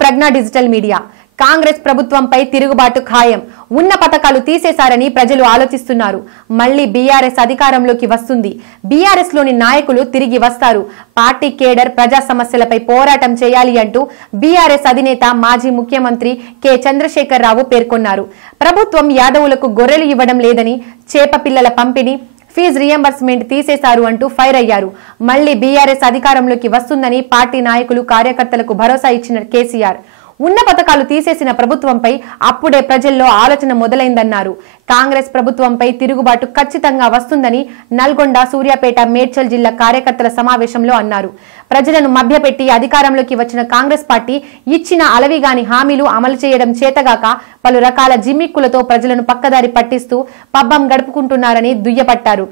ప్రజ్ఞ digital media. Congress ప్రభుత్వంపై తిరుగుబాటు ఖాయం. ఉన్న పథకాలు తీసేశారని ప్రజలు ఆలోచిస్తున్నారు. మళ్లీ బీఆర్ఎస్ అధికారంలోకి వస్తుంది. బీఆర్ఎస్ లోని నాయకులు తిరిగి వస్తారు. పార్టీ కేడర్ ప్రజా సమస్యలపై పోరాటం చేయాలి అంటూ బీఆర్ఎస్ అధినేత మాజీ ముఖ్యమంత్రి కె చంద్రశేఖర్ రావు పేర్కొన్నారు. ప్రభుత్వం యాదవులకు గొర్రెలు ఇవ్వడం లేదని, చేప పిల్లల పంపిణీ, ఫీజు రియంబర్స్మెంట్ తీసేశారు అంటూ ఫైర్ అయ్యారు. మళ్లీ బీఆర్ఎస్ అధికారంలోకి వస్తుందని పార్టీ నాయకులు, కార్యకర్తలకు భరోసా ఇచ్చిన కేసీఆర్ ఉన్న పథకాలు తీసేసిన ప్రభుత్వంపై అప్పుడే ప్రజల్లో ఆలోచన మొదలైందన్నారు. కాంగ్రెస్ ప్రభుత్వంపై తిరుగుబాటు ఖచ్చితంగా వస్తుందని నల్గొండ, సూర్యాపేట, మేడ్చల్ జిల్లా కార్యకర్తల సమావేశంలో అన్నారు. ప్రజలను మభ్యపెట్టి అధికారంలోకి వచ్చిన కాంగ్రెస్ పార్టీ ఇచ్చిన అలవిగాని హామీలు అమలు చేయడం చేతగాక పలు రకాల జిమ్మిక్కులతో ప్రజలను పక్కదారి పట్టిస్తూ పబ్బం గడుపుకుంటున్నారని దుయ్యపట్టారు.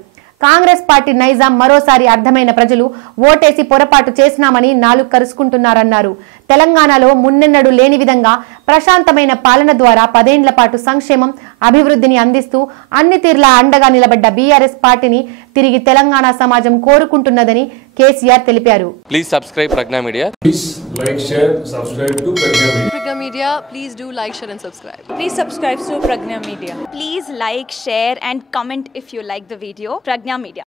కాంగ్రెస్ పార్టీ నైజాం మరోసారి అర్థమైన ప్రజలు ఓటేసి పొరపాటు చేసినామని నాలుగు కరుచుకుంటున్నారన్నారు. తెలంగాణలో మున్నెన్నడూ లేని విధంగా ప్రశాంతమైన పాలన ద్వారా 10 ఏళ్ల పాటు సంక్షేమం, అభివృద్ధిని అందిస్తూ అన్ని తీర్లా అండగా నిలబడ్డ బీఆర్ఎస్ పార్టీని తిరిగి తెలంగాణ సమాజం కోరుకుంటున్నదని కేసీఆర్ తెలిపారు. Please subscribe Pragna media. Please like, share, subscribe to Pragna Media. Pragna Media, please do like, share and subscribe. Please subscribe to Pragna Media. Please like, share and comment if you like the video. Pragna Media.